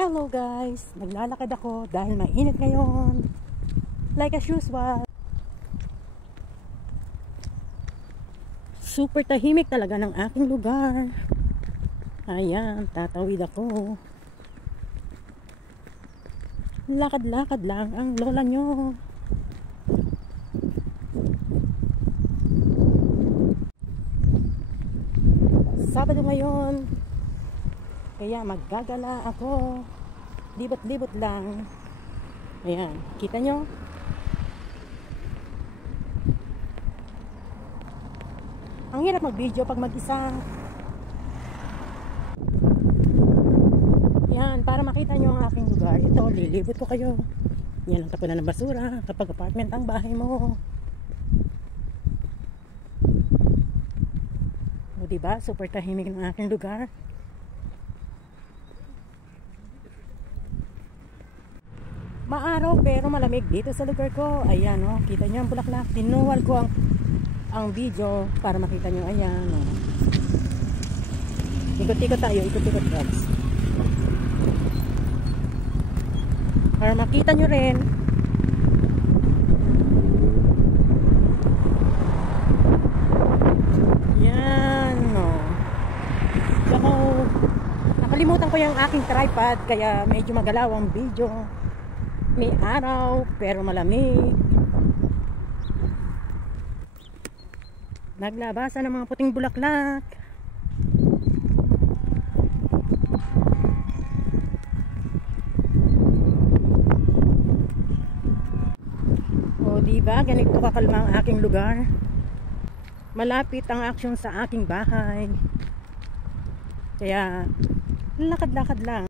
Hello guys! Naglalakad ako dahil mainit ngayon. Like as usual. Super tahimik talaga ng aking lugar. Ayan, tatawid ako. Lakad-lakad lang ang lola nyo. Sabado ngayon. Kaya maggagala ako. Libot-libot lang. Ayan, kita nyo? Ang hirap mag-video pag mag-isa. Yan, para makita nyo ang aking lugar. Ito, lilibot ko kayo. Yan ang tapunan ng basura kapag apartment ang bahay mo. O diba, super tahimik ng aking lugar. Maaraw pero malamig dito sa lugar ko. Ayan, oh, kita nyo ang bulaklak. Tinuwal ko ang video para makita nyo. Ayan, oh. Ikot-ikot tayo, ikot-ikot guys. Para makita nyo rin. Yan, oh. So, nakalimutan ko yung aking tripod kaya medyo magalaw ang video. May araw pero malamig. Naglabasan ng mga puting bulaklak. O diba, ganito kakalma ang aking lugar. Malapit ang aksyon sa aking bahay. Kaya lakad-lakad lang.